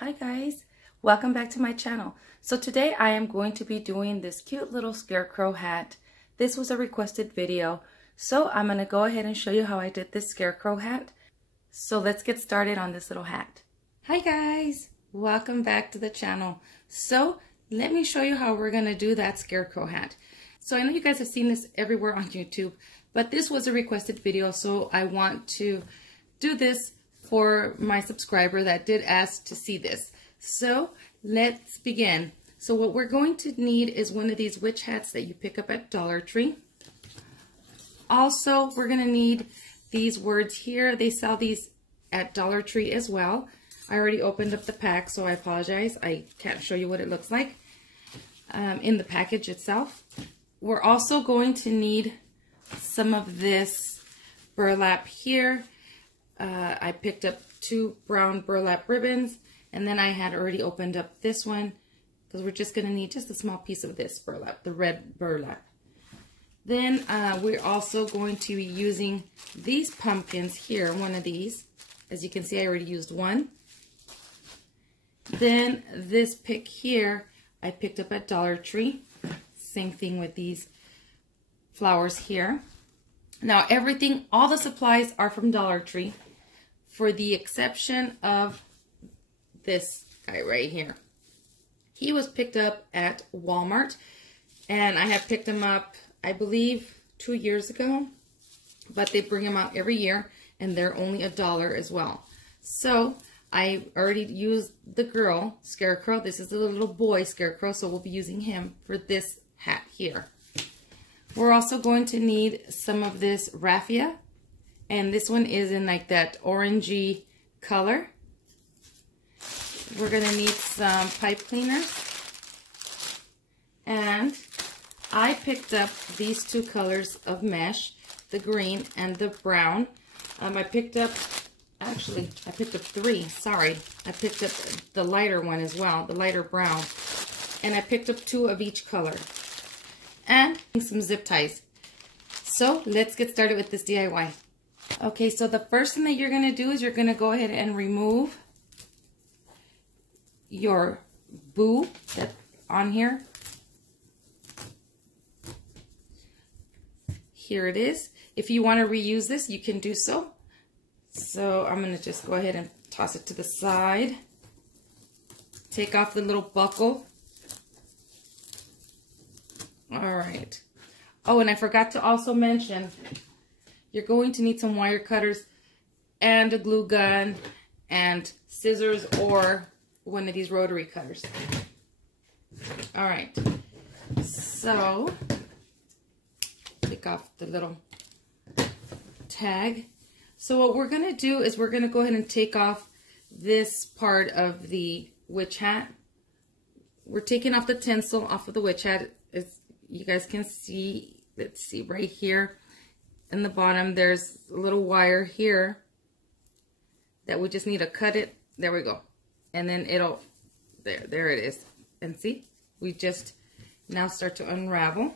Hi guys, welcome back to my channel. So today I am going to be doing this cute little scarecrow hat. This was a requested video, so I'm going to go ahead and show you how I did this scarecrow hat. So let's get started on this little hat. Hi guys, welcome back to the channel. So let me show you how we're going to do that scarecrow hat. So I know you guys have seen this everywhere on YouTube, but this was a requested video, so I want to do this for my subscriber that did ask to see this. So let's begin. So what we're going to need is one of these witch hats that you pick up at Dollar Tree. Also, we're going to need these words here. They sell these at Dollar Tree as well. I already opened up the pack, so I apologize. I can't show you what it looks like in the package itself. We're also going to need some of this burlap here. I picked up 2 brown burlap ribbons, and then I had already opened up this one because we're just going to need just a small piece of this burlap, the red burlap. Then we're also going to be using these pumpkins here, one of these. As you can see, I already used one. Then this pick here, I picked up at Dollar Tree. Same thing with these flowers here. Now everything, all the supplies are from Dollar Tree, for the exception of this guy right here. He was picked up at Walmart, and I have picked him up, I believe, 2 years ago, but they bring them out every year, and they're only $1 as well. So I already used the girl scarecrow. This is the little boy scarecrow, so we'll be using him for this hat here. We're also going to need some of this raffia, and this one is in like that orangey color. We're going to need some pipe cleaners, and I picked up these 2 colors of mesh, the green and the brown. I picked up 3, sorry. I picked up the lighter one as well, the lighter brown, and I picked up 2 of each color. And some zip ties. So let's get started with this DIY. Okay, so the first thing that you're going to do is you're going to go ahead and remove your boo that's on here. Here it is. If you want to reuse this, you can do so. So I'm going to just go ahead and toss it to the side. Take off the little buckle. All right. Oh, and I forgot to also mention, you're going to need some wire cutters and a glue gun and scissors or one of these rotary cutters. All right. So, take off the little tag. So what we're going to do is we're going to go ahead and take off this part of the witch hat. We're taking off the tinsel off of the witch hat. You guys can see, let's see, right here in the bottom, there's a little wire here that we just need to cut it. There we go. And then it'll, there it is. And see, we just now start to unravel.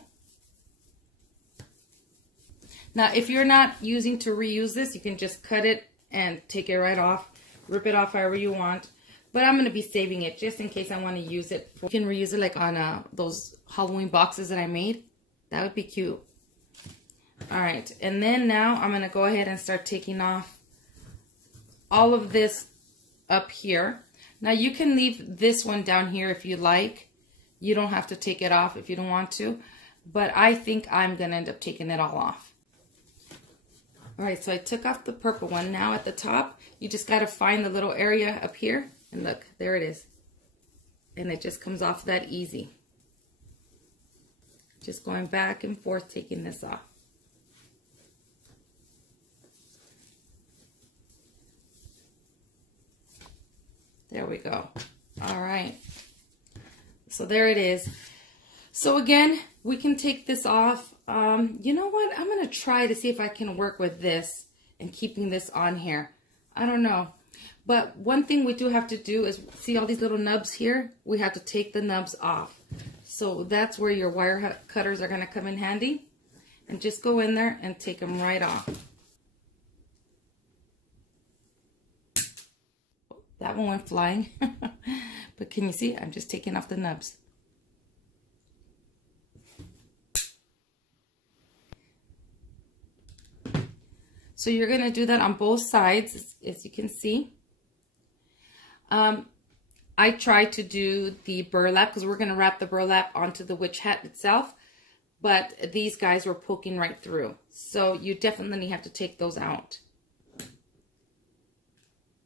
Now, if you're not using to reuse this, you can just cut it and take it right off, rip it off however you want. But I'm going to be saving it just in case I want to use it. You can reuse it like on those Halloween boxes that I made. That would be cute. All right. And then now I'm going to go ahead and start taking off all of this up here. Now you can leave this one down here if you like. You don't have to take it off if you don't want to. But I think I'm going to end up taking it all off. All right. So I took off the purple one. Now at the top, you just got to find the little area up here. And look, there it is. And it just comes off that easy. Just going back and forth, taking this off. There we go. All right. So there it is. So again, we can take this off. You know what? I'm going to try to see if I can work with this and keeping this on here. I don't know. But one thing we do have to do is, see all these little nubs here? We have to take the nubs off. So that's where your wire cutters are going to come in handy. And just go in there and take them right off. That one went flying. But can you see? I'm just taking off the nubs. So you're going to do that on both sides, as you can see. I tried to do the burlap because we're going to wrap the burlap onto the witch hat itself. But these guys were poking right through. So you definitely have to take those out.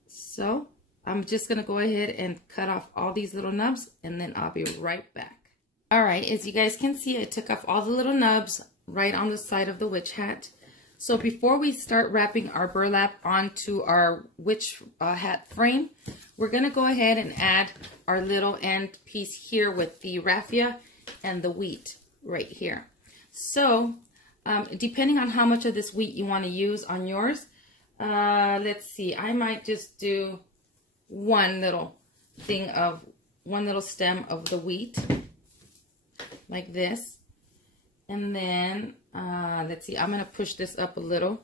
So I'm just going to go ahead and cut off all these little nubs, and then I'll be right back. All right, as you guys can see, I took off all the little nubs right on the side of the witch hat. So before we start wrapping our burlap onto our witch hat frame, we're going to go ahead and add our little end piece here with the raffia and the wheat right here. So depending on how much of this wheat you want to use on yours, let's see, I might just do one little stem of the wheat like this. And then, let's see, I'm going to push this up a little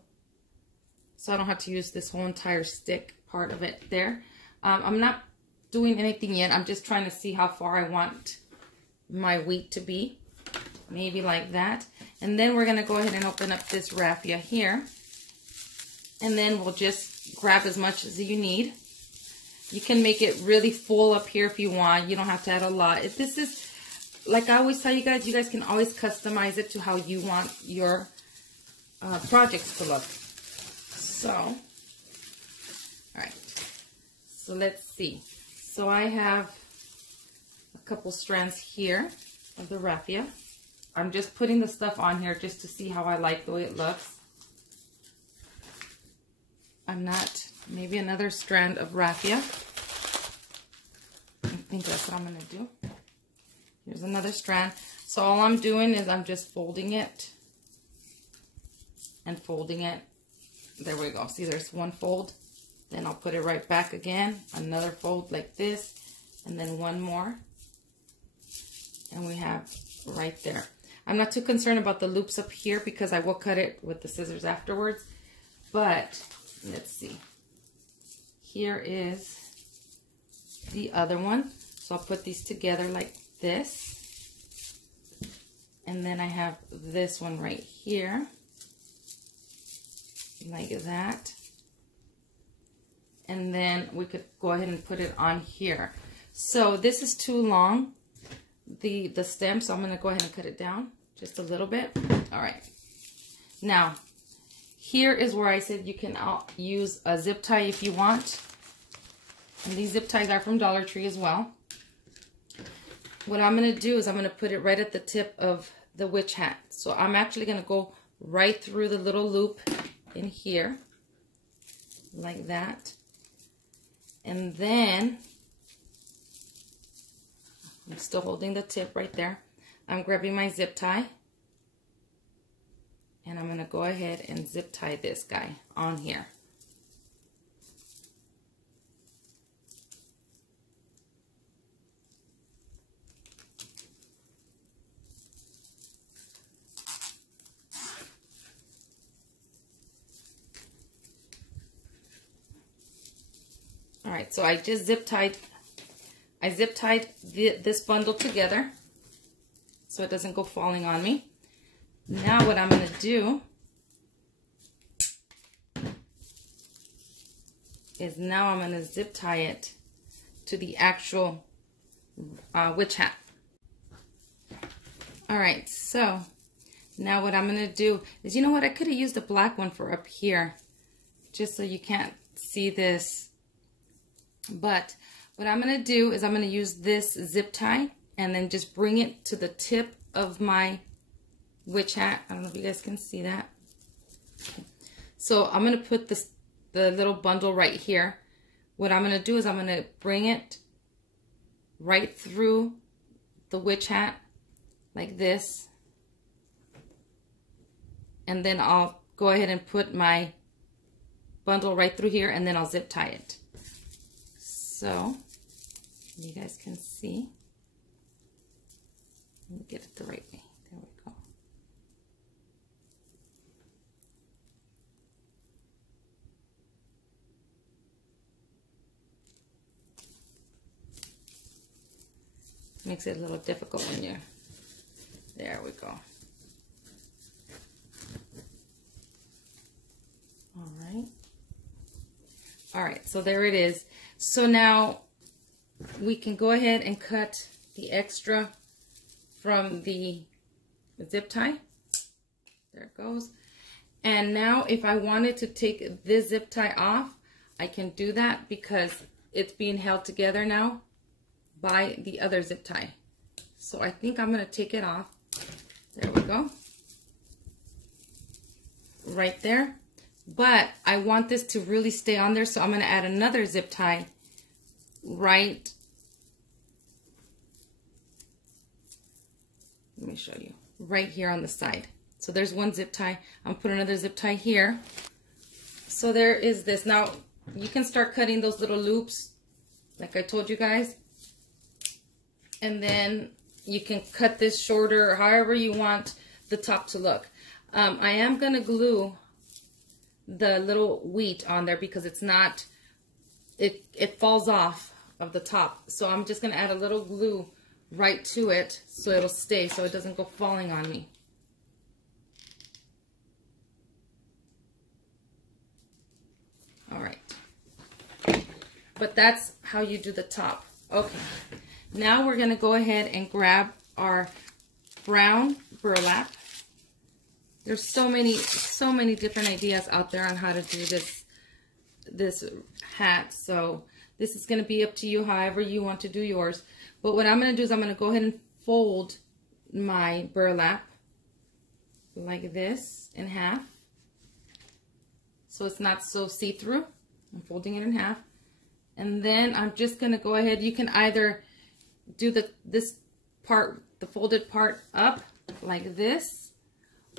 so I don't have to use this whole entire stick part of it there. I'm not doing anything yet. I'm just trying to see how far I want my wheat to be. Maybe like that. And then we're going to go ahead and open up this raffia here. And then we'll just grab as much as you need. You can make it really full up here if you want. You don't have to add a lot. If this is... Like I always tell you guys can always customize it to how you want your projects to look. So, all right. So let's see. So I have a couple strands here of the raffia. I'm just putting the stuff on here just to see how I like the way it looks. Maybe another strand of raffia. I think that's what I'm going to do. Here's another strand. So all I'm doing is I'm just folding it and folding it. There we go. See, there's one fold. Then I'll put it right back again. Another fold like this. And then one more. And we have right there. I'm not too concerned about the loops up here because I will cut it with the scissors afterwards. But let's see. Here is the other one. So I'll put these together like this, and then I have this one right here like that, and then we could go ahead and put it on here. So this is too long, the stem, so I'm going to go ahead and cut it down just a little bit. All right, now here is where I said you can use a zip tie if you want, and these zip ties are from Dollar Tree as well. What I'm going to do is I'm going to put it right at the tip of the witch hat. So I'm actually going to go right through the little loop in here, like that. And then, I'm still holding the tip right there. I'm grabbing my zip tie. And I'm going to go ahead and zip tie this guy on here. All right, so I just zip tied this bundle together so it doesn't go falling on me. Now what I'm going to do is now I'm going to zip tie it to the actual witch hat. All right, so now what I'm going to do is, you know what, I could have used a black one for up here just so you can't see this. But what I'm going to do is I'm going to use this zip tie and then just bring it to the tip of my witch hat. I don't know if you guys can see that. Okay. So I'm going to put the little bundle right here. What I'm going to do is I'm going to bring it right through the witch hat like this. And then I'll go ahead and put my bundle right through here, and then I'll zip tie it. So you guys can see. Let me get it the right way. There we go. Makes it a little difficult when you're, there we go. All right, so there it is. So now we can go ahead and cut the extra from the zip tie. There it goes. And now if I wanted to take this zip tie off, I can do that because it's being held together now by the other zip tie. So I think I'm gonna take it off. There we go. Right there. But I want this to really stay on there, so I'm gonna add another zip tie right. Let me show you. Right here on the side. So there's one zip tie. I'm putting another zip tie here. So there is this. Now you can start cutting those little loops like I told you guys. And then you can cut this shorter or however you want the top to look. I am gonna glue the little wheat on there because it's not, it falls off of the top. So I'm just gonna add a little glue right to it so it'll stay, so it doesn't go falling on me. All right, but that's how you do the top. Okay, now we're gonna go ahead and grab our brown burlap. There's so many different ideas out there on how to do this hat. So this is gonna be up to you, however you want to do yours. But what I'm gonna do is I'm gonna go ahead and fold my burlap like this in half. So it's not so see-through. I'm folding it in half. And then I'm just gonna go ahead, you can either do this part, the folded part up like this,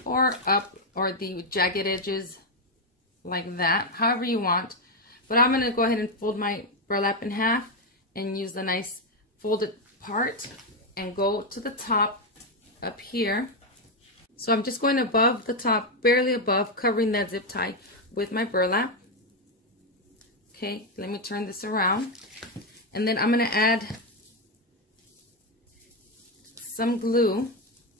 or up, or the jagged edges like that, however you want. But I'm gonna go ahead and fold my burlap in half and use the nice folded part and go to the top up here. So I'm just going above the top, barely above, covering that zip tie with my burlap. Okay, let me turn this around. And then I'm gonna add some glue,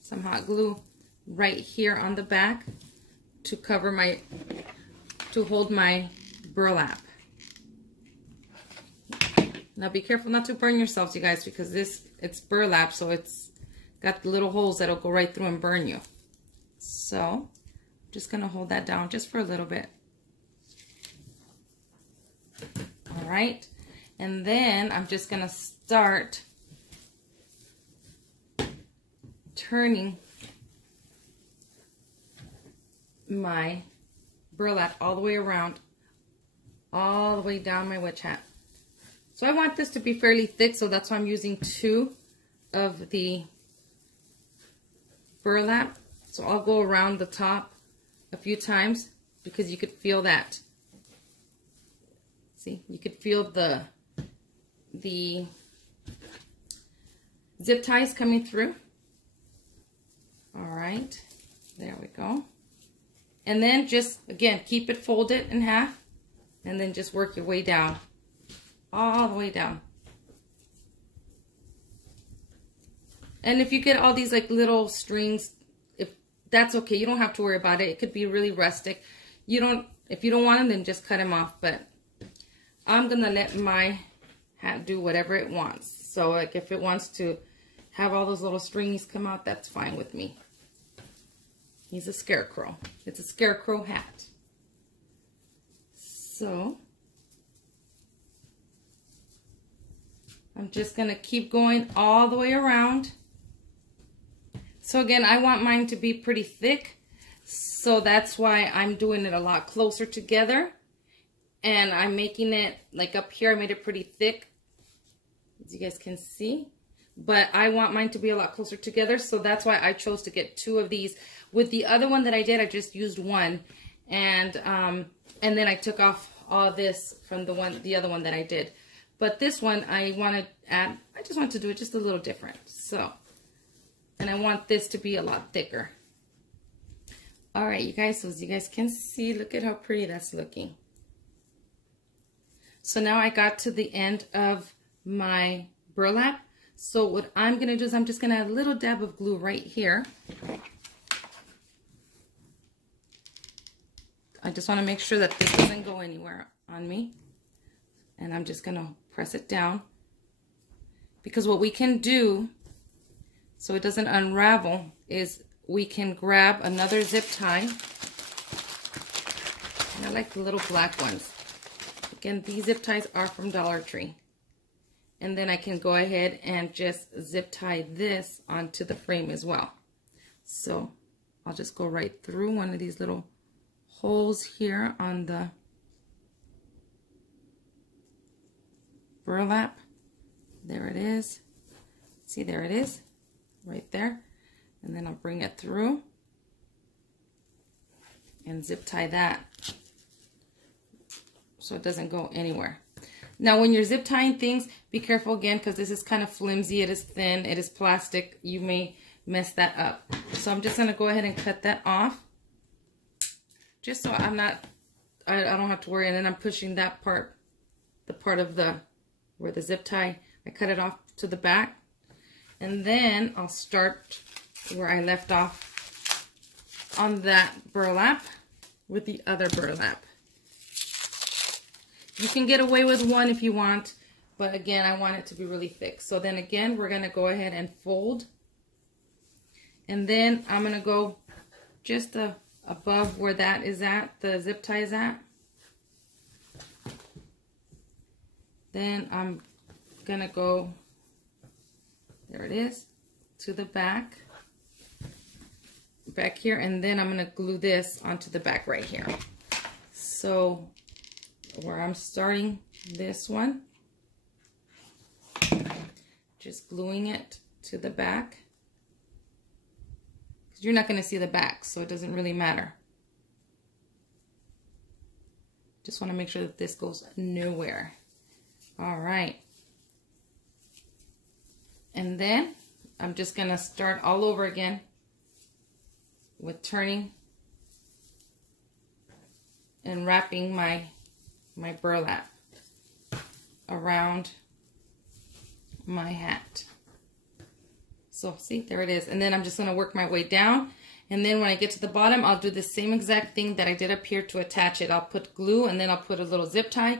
some hot glue right here on the back to cover my, to hold my burlap. Now be careful not to burn yourselves, you guys, because it's burlap, so it's got little holes that'll go right through and burn you. So I'm just gonna hold that down just for a little bit. All right, and then I'm just gonna start turning my burlap all the way around, all the way down my wedge hat. So I want this to be fairly thick, so that's why I'm using 2 of the burlap. So I'll go around the top a few times because you could feel that. See, you could feel the zip ties coming through. All right, there we go. And then just, again, keep it folded in half and then just work your way down, all the way down. And if you get all these like little strings, that's okay. You don't have to worry about it. It could be really rustic. If you don't want them, then just cut them off. But I'm gonna let my hat do whatever it wants. So like if it wants to have all those little strings come out, that's fine with me. He's a scarecrow. It's a scarecrow hat. So I'm just gonna keep going all the way around. So again, I want mine to be pretty thick, so that's why I'm doing it a lot closer together. And I'm making it, like up here, I made it pretty thick, as you guys can see. But I want mine to be a lot closer together, so that's why I chose to get 2 of these. With the other one that I did, I just used 1. And then I took off all this from the other one that I did. But this one, I just want to do it just a little different. So, and I want this to be a lot thicker. All right, you guys, so as you guys can see, look at how pretty that's looking. So now I got to the end of my burlap. So what I'm going to do is I'm just going to add a little dab of glue right here. I just want to make sure that this doesn't go anywhere on me. And I'm just going to press it down. Because what we can do, so it doesn't unravel, is we can grab another zip tie. And I like the little black ones. Again, these zip ties are from Dollar Tree. And then I can go ahead and just zip tie this onto the frame as well. So I'll just go right through one of these little holes here on the burlap. There it is. See, there it is, right there. And then I'll bring it through and zip tie that so it doesn't go anywhere. Now, when you're zip tying things, be careful again, because this is kind of flimsy. It is thin. It is plastic. You may mess that up. So I'm just going to go ahead and cut that off, just so I don't have to worry. And then I'm pushing that part, the part of where the zip tie, I cut it off to the back. And then I'll start where I left off on that burlap with the other burlap. You can get away with one if you want, but again, I want it to be really thick. So then again, we're going to go ahead and fold. And then I'm going to go just above where that is at, the zip tie is at. Then I'm going to go, there it is, to the back here, and then I'm going to glue this onto the back right here. So where I'm starting this one, just gluing it to the back, because you're not going to see the back, so it doesn't really matter. Just want to make sure that this goes nowhere. All right. And then I'm just going to start all over again with turning and wrapping my burlap around my hat. So see, there it is. And then I'm just going to work my way down. And then when I get to the bottom, I'll do the same exact thing that I did up here to attach it. I'll put glue, and then I'll put a little zip tie,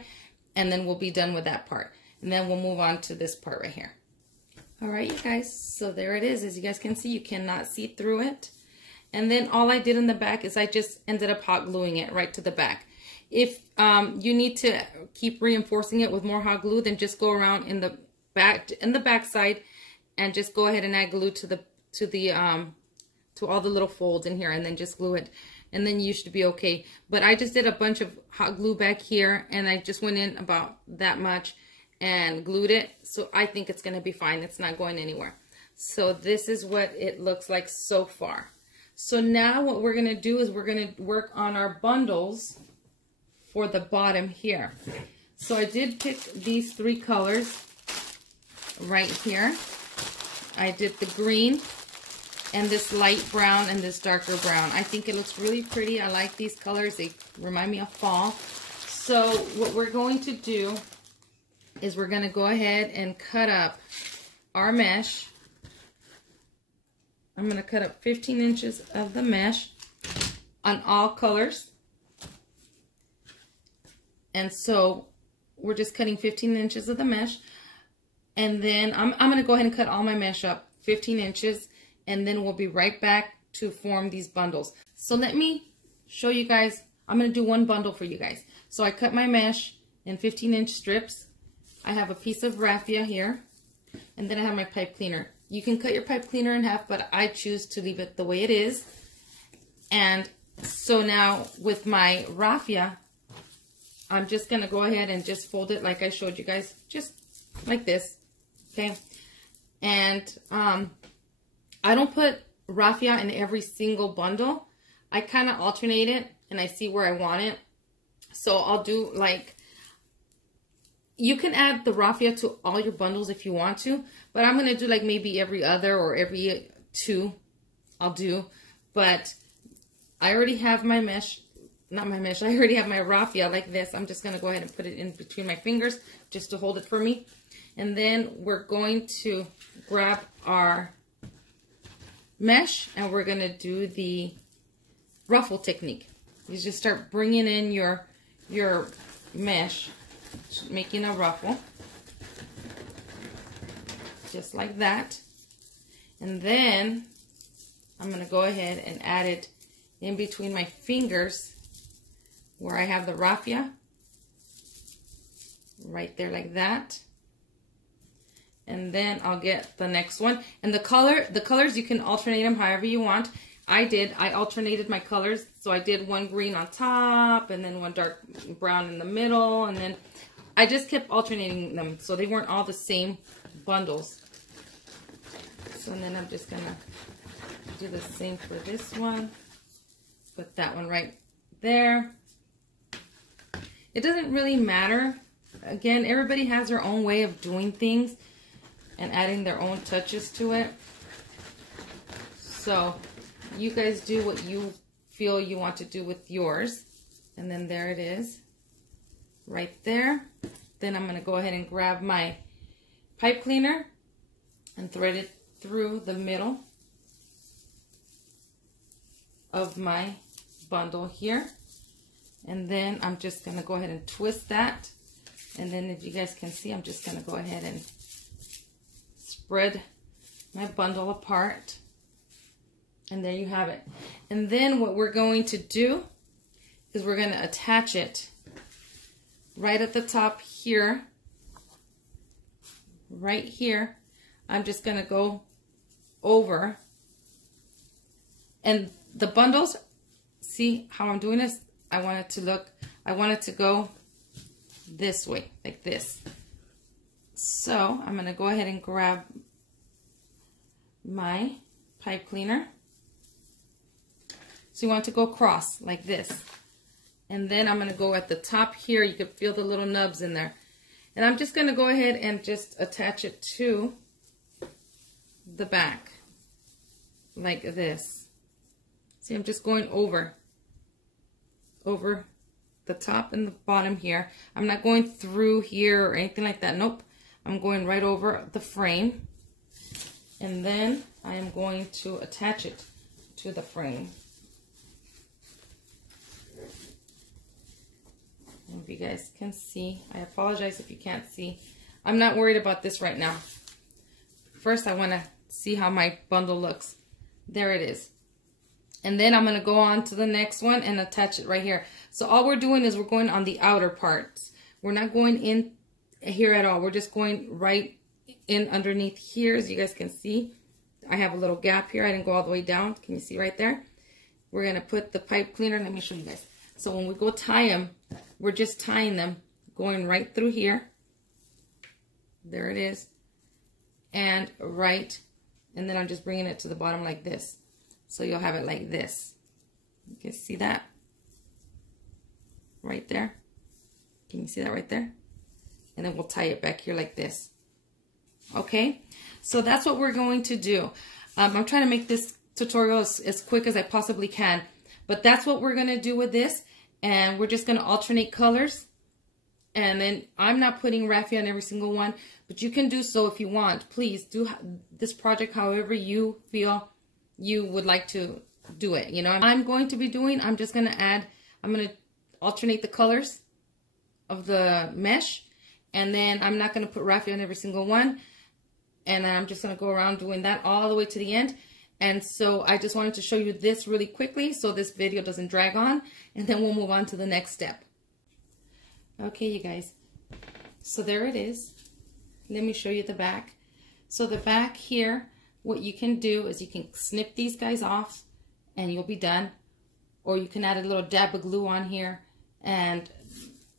and then we'll be done with that part. And then we'll move on to this part right here. All right, you guys, so there it is. As you guys can see, you cannot see through it. And then all I did in the back is I just ended up hot gluing it right to the back. If you need to keep reinforcing it with more hot glue, then just go around in the back side and just go ahead and add glue to all the little folds in here, and then just glue it, and then you should be okay. But I just did a bunch of hot glue back here, and I just went in about that much and glued it, so I think it's going to be fine. It's not going anywhere. So this is what it looks like so far. So now what we're going to do is we're going to work on our bundles for the bottom here. So I did pick these 3 colors right here. I did the green and this light brown and this darker brown. I think it looks really pretty. I like these colors. They remind me of fall. So what we're going to do is we're going to go ahead and cut up our mesh. I'm going to cut up 15 inches of the mesh on all colors. And so we're just cutting 15 inches of the mesh. And then I'm going to go ahead and cut all my mesh up 15 inches. And then we'll be right back to form these bundles. So let me show you guys. I'm going to do one bundle for you guys. So I cut my mesh in 15-inch strips. I have a piece of raffia here. And then I have my pipe cleaner. You can cut your pipe cleaner in half, but I choose to leave it the way it is. And so now with my raffia, I'm just going to go ahead and just fold it like I showed you guys, just like this, okay? And I don't put raffia in every single bundle. I kind of alternate it, and I see where I want it. So I'll do like, you can add the raffia to all your bundles if you want to, but I'm going to do like maybe every other or every 2 I'll do. But I already have my mesh, not my mesh, I already have my raffia like this. I'm just going to go ahead and put it in between my fingers just to hold it for me. And then we're going to grab our mesh and we're going to do the ruffle technique. You just start bringing in your mesh, making a ruffle, just like that. And then I'm going to go ahead and add it in between my fingers where I have the raffia, right there like that. And then I'll get the next one. And the colors, you can alternate them however you want. I alternated my colors. So I did one green on top and then one dark brown in the middle. And then I just kept alternating them so they weren't all the same bundles. So then I'm just gonna do the same for this one. Put that one right there. It doesn't really matter. Again, everybody has their own way of doing things and adding their own touches to it. So you guys do what you feel you want to do with yours. And then there it is, right there. Then I'm gonna go ahead and grab my pipe cleaner and thread it through the middle of my bundle here. And then I'm just gonna go ahead and twist that. And then if you guys can see, I'm just gonna go ahead and spread my bundle apart. And there you have it. And then what we're going to do is we're going to attach it right at the top here. Right here. I'm just going to go over. And the bundles, see how I'm doing this? I want it to go this way, like this. So I'm going to go ahead and grab my pipe cleaner. So you want to go across like this. And then I'm going to go at the top here. You can feel the little nubs in there. And I'm just going to go ahead and just attach it to the back like this. See, I'm just going over the top and the bottom here. I'm not going through here or anything like that. Nope. I'm going right over the frame. And then I am going to attach it to the frame. If you guys can see, I apologize if you can't see. I'm not worried about this right now. First, I want to see how my bundle looks. There it is. And then I'm going to go on to the next one and attach it right here. So all we're doing is we're going on the outer parts. We're not going in here at all. We're just going right in underneath here. As you guys can see, I have a little gap here. I didn't go all the way down. Can you see right there? We're going to put the pipe cleaner. Let me show you guys. So when we go tie them, we're just tying them, going right through here. There it is. And right, and then I'm just bringing it to the bottom like this. So you'll have it like this. You can see that? Right there. Can you see that right there? And then we'll tie it back here like this. Okay? So that's what we're going to do. I'm trying to make this tutorial as quick as I possibly can. But that's what we're going to do with this. And we're just going to alternate colors. And then I'm not putting raffia on every single one. But you can do so if you want. Please do this project however you feel you would like to do it. You know, I'm going to be doing, I'm just going to add, I'm going to alternate the colors of the mesh. And then I'm not going to put raffia on every single one. And then I'm just going to go around doing that all the way to the end. And so I just wanted to show you this really quickly so this video doesn't drag on, and then we'll move on to the next step. Okay, you guys, so there it is. Let me show you the back. So the back here, what you can do is you can snip these guys off and you'll be done. Or you can add a little dab of glue on here and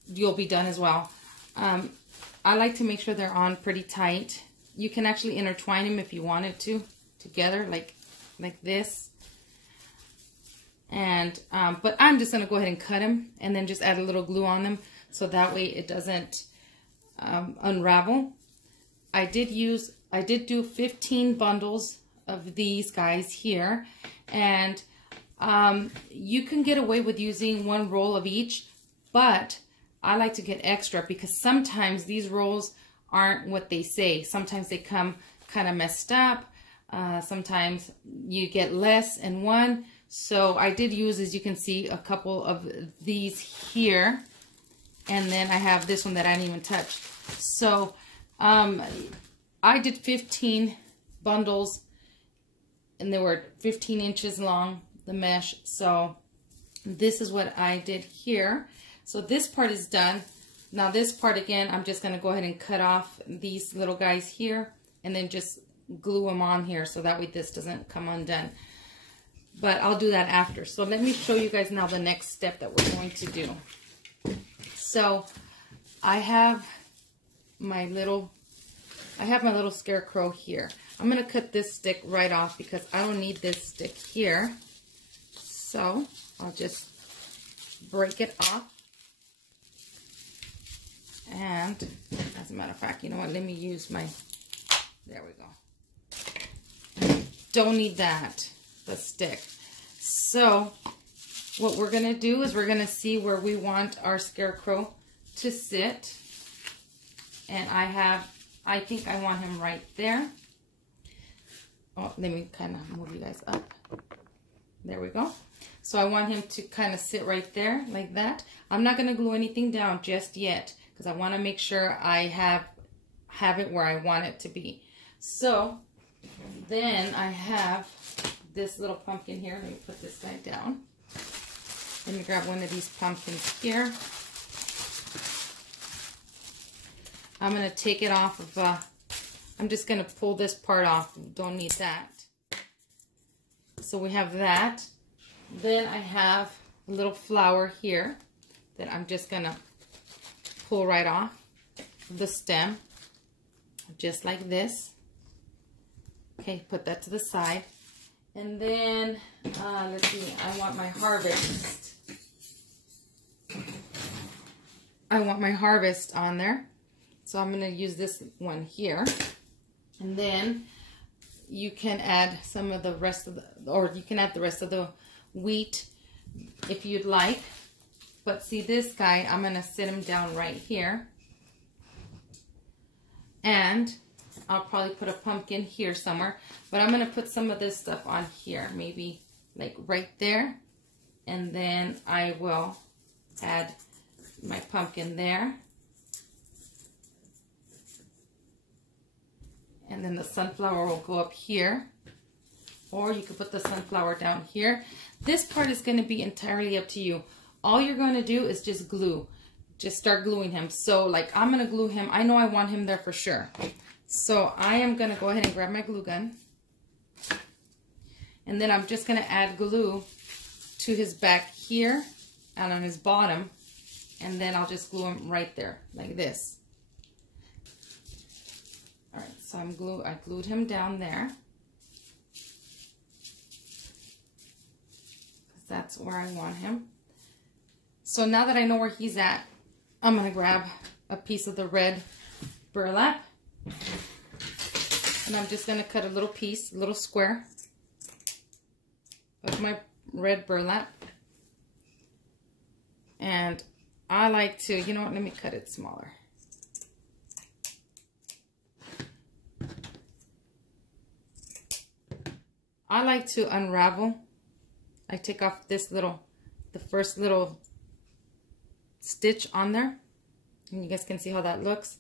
you'll be done as well. I like to make sure they're on pretty tight. You can actually intertwine them if you wanted to together, like this. And but I'm just gonna go ahead and cut them and then just add a little glue on them so that way it doesn't unravel. I did do 15 bundles of these guys here, and you can get away with using one roll of each, but I like to get extra because sometimes these rolls aren't what they say. Sometimes they come kind of messed up. Sometimes you get less in one. So I did use, as you can see, a couple of these here. And then I have this one that I didn't even touch. So I did 15 bundles, and they were 15 inches long, the mesh. So this is what I did here. So this part is done. Now this part, again, I'm just going to go ahead and cut off these little guys here and then just glue them on here so that way this doesn't come undone. But I'll do that after. So let me show you guys now the next step that we're going to do. So I have my little scarecrow here. I'm going to cut this stick right off because I don't need this stick here. So I'll just break it off. And as a matter of fact, you know what? Let me use my, there we go. Don't need that, the stick. So what we're going to do is we're going to see where we want our scarecrow to sit. And I think I want him right there. Oh, let me kind of move you guys up. There we go. So I want him to kind of sit right there like that. I'm not going to glue anything down just yet because I want to make sure I have it where I want it to be. So then I have this little pumpkin here. Let me put this guy down. Let me grab one of these pumpkins here. I'm going to take it off of, I'm just going to pull this part off. Don't need that. So we have that. Then I have a little flower here that I'm just going to pull right off the stem. Just like this. Okay, put that to the side. And then, let's see, I want my harvest. I want my harvest on there. So I'm going to use this one here. And then you can add some of the rest of the, or you can add the rest of the wheat if you'd like. But see this guy, I'm going to sit him down right here. And I'll probably put a pumpkin here somewhere. But I'm going to put some of this stuff on here. Maybe like right there. And then I will add my pumpkin there. And then the sunflower will go up here. Or you could put the sunflower down here. This part is going to be entirely up to you. All you're going to do is just glue. Just start gluing him. So like I'm going to glue him. I know I want him there for sure. So I am going to go ahead and grab my glue gun. And then I'm just going to add glue to his back here and on his bottom. And then I'll just glue him right there like this. All right, so I glued him down there. Because that's where I want him. So now that I know where he's at, I'm going to grab a piece of the red burlap. And I'm just going to cut a little piece, a little square of my red burlap. And I like to, you know what, let me cut it smaller. I like to unravel. I take off this little, the first little stitch on there. And you guys can see how that looks.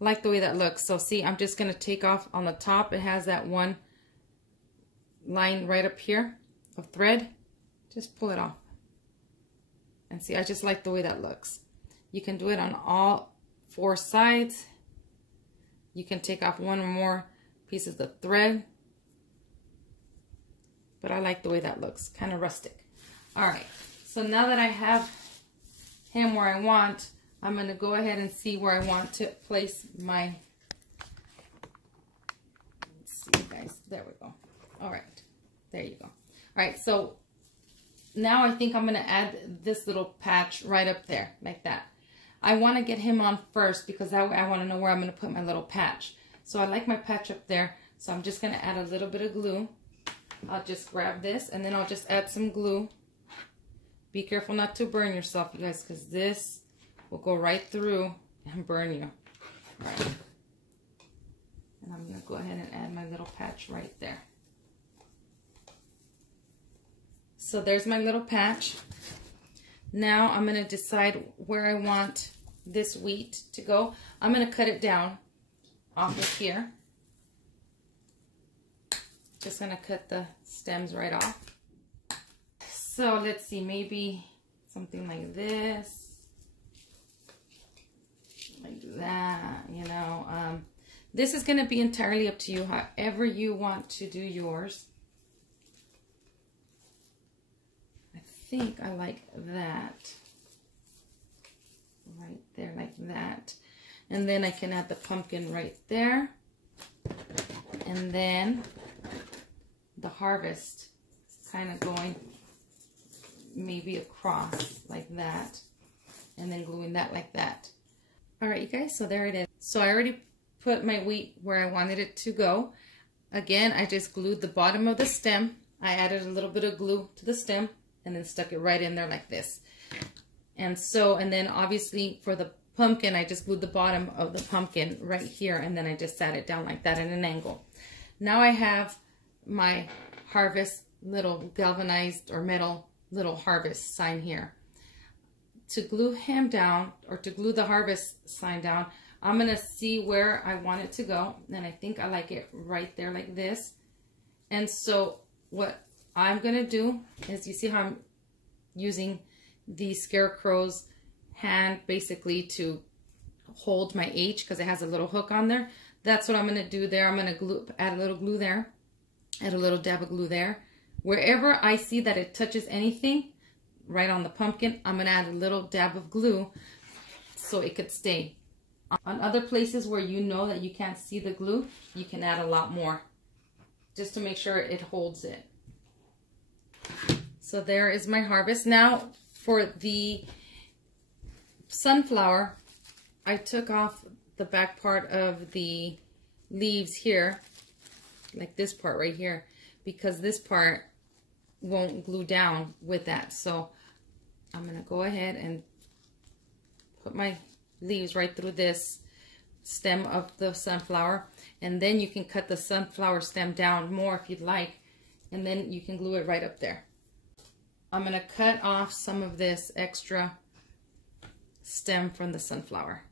I like the way that looks. So see, I'm just going to take off on the top. It has that one line right up here of thread. Just pull it off. And see, I just like the way that looks. You can do it on all 4 sides. You can take off one or more pieces of thread. But I like the way that looks, kind of rustic. All right, so now that I have him where I want, I'm going to go ahead and see where I want to place my, let's see guys, there we go. All right, there you go. All right, so now I think I'm going to add this little patch right up there, like that. I want to get him on first because that way I want to know where I'm going to put my little patch. So I like my patch up there, so I'm just going to add a little bit of glue. I'll just grab this and then I'll just add some glue. Be careful not to burn yourself, you guys, because this will go right through and burn you. All right. I'm going to go ahead and add my little patch right there. So there's my little patch. Now I'm going to decide where I want this wheat to go. I'm going to cut it down off of here. Just going to cut the stems right off. So let's see, maybe something like this, like that, you know. This is going to be entirely up to you, however you want to do yours. I think I like that right there, like that. And then I can add the pumpkin right there. And then the harvest kind of going maybe across like that, and then gluing that like that. All right, you guys, so there it is. So I already put my wheat where I wanted it to go. Again, I just glued the bottom of the stem. I added a little bit of glue to the stem and then stuck it right in there like this. And then obviously for the pumpkin, I just glued the bottom of the pumpkin right here, and then I just sat it down like that at an angle. Now I have my harvest little galvanized or metal little harvest sign here. To glue him down, or to glue the harvest sign down, I'm going to see where I want it to go. And I think I like it right there like this. And so what I'm going to do is, you see how I'm using the scarecrow's hand basically to hold my H because it has a little hook on there. That's what I'm going to do there. I'm going to add a little glue there, add a little dab of glue there. Wherever I see that it touches anything right on the pumpkin, I'm going to add a little dab of glue so it could stay. On other places where you know that you can't see the glue, you can add a lot more just to make sure it holds it. So there is my harvest. Now for the sunflower, I took off the back part of the leaves here, like this part right here, because this part won't glue down with that. So I'm going to go ahead and put my leaves right through this stem of the sunflower, and then you can cut the sunflower stem down more if you'd like, and then you can glue it right up there. I'm going to cut off some of this extra stem from the sunflower.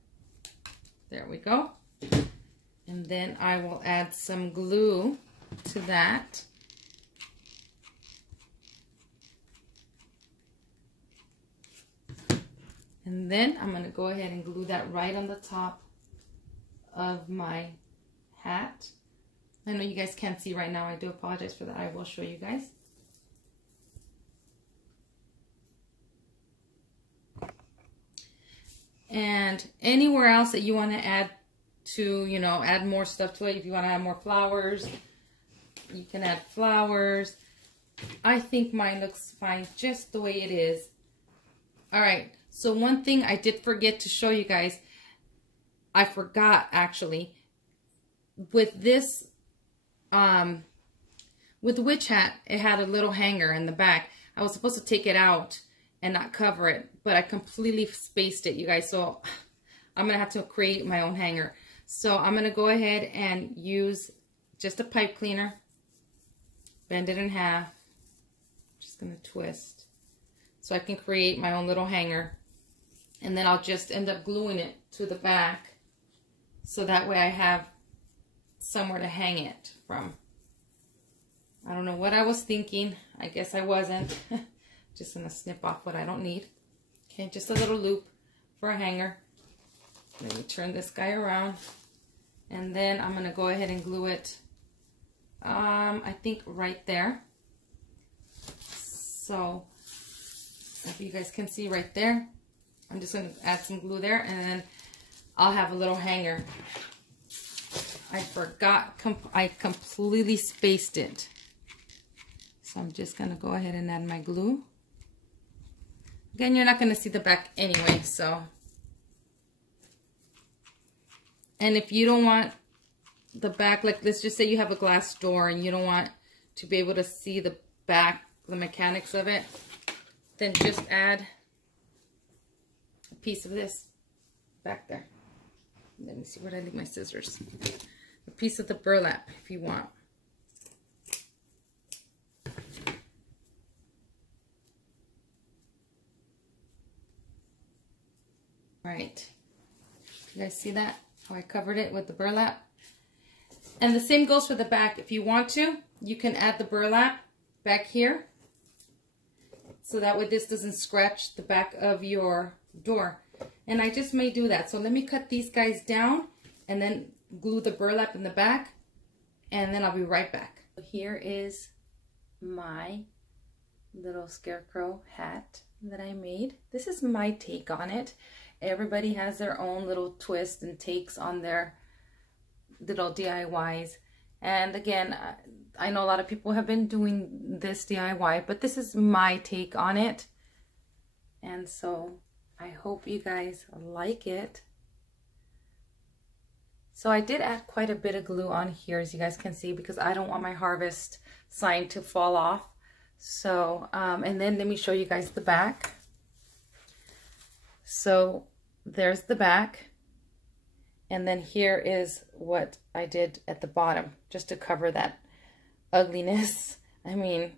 There we go. And then I will add some glue to that. And then I'm going to go ahead and glue that right on the top of my hat. I know you guys can't see right now. I do apologize for that. I will show you guys. And anywhere else that you want to add to, you know, add more stuff to it. If you want to add more flowers, you can add flowers. I think mine looks fine just the way it is. All right. So one thing I did forget to show you guys, I forgot actually, with this, with the witch hat, it had a little hanger in the back. I was supposed to take it out and not cover it, but I completely spaced it, you guys. So I'm going to have to create my own hanger. So I'm going to go ahead and use just a pipe cleaner, bend it in half, just going to twist so I can create my own little hanger. And then I'll just end up gluing it to the back, so that way I have somewhere to hang it from. I don't know what I was thinking. I guess I wasn't. Just going to snip off what I don't need. Okay, just a little loop for a hanger. Let me turn this guy around. And then I'm going to go ahead and glue it, I think right there. So, if you guys can see right there, I'm just going to add some glue there, and then I'll have a little hanger. I forgot, I completely spaced it. So I'm just going to go ahead and add my glue. Again, you're not going to see the back anyway, so. And if you don't want the back, like let's just say you have a glass door and you don't want to be able to see the back, the mechanics of it, then just add piece of this back there. Let me see where I leave my scissors. A piece of the burlap if you want. All right, you guys see that? How I covered it with the burlap? And the same goes for the back. If you want to, you can add the burlap back here. So that way this doesn't scratch the back of your door. And I just may do that. So let me cut these guys down and then glue the burlap in the back. And then I'll be right back. Here is my little scarecrow hat that I made. This is my take on it. Everybody has their own little twist and takes on their little DIYs. And again, I know a lot of people have been doing this DIY, but this is my take on it. And so I hope you guys like it. So I did add quite a bit of glue on here, as you guys can see, because I don't want my harvest sign to fall off. So, and then let me show you guys the back. So there's the back. And then here is what I did at the bottom, just to cover that ugliness. I mean,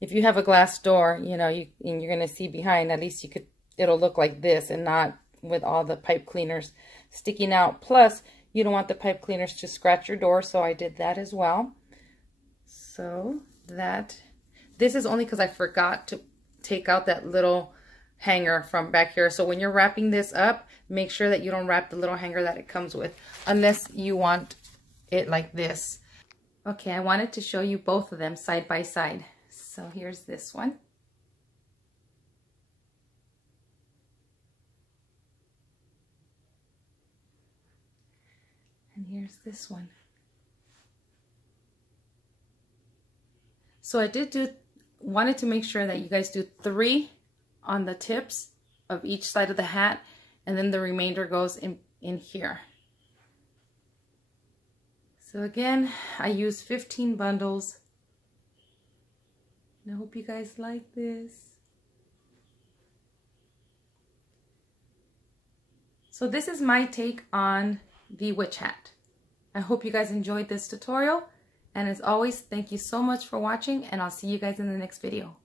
if you have a glass door, you know, and you're gonna see behind, at least it'll look like this and not with all the pipe cleaners sticking out. Plus, you don't want the pipe cleaners to scratch your door, so I did that as well. So this is only because I forgot to take out that little hanger from back here. So when you're wrapping this up, make sure that you don't wrap the little hanger that it comes with, unless you want it like this. Okay, I wanted to show you both of them side by side. So here's this one. And here's this one. So I wanted to make sure that you guys do 3 on the tips of each side of the hat, and then the remainder goes in here. So again, I used 15 bundles. And I hope you guys like this. So this is my take on the witch hat. I hope you guys enjoyed this tutorial. And as always, thank you so much for watching, and I'll see you guys in the next video.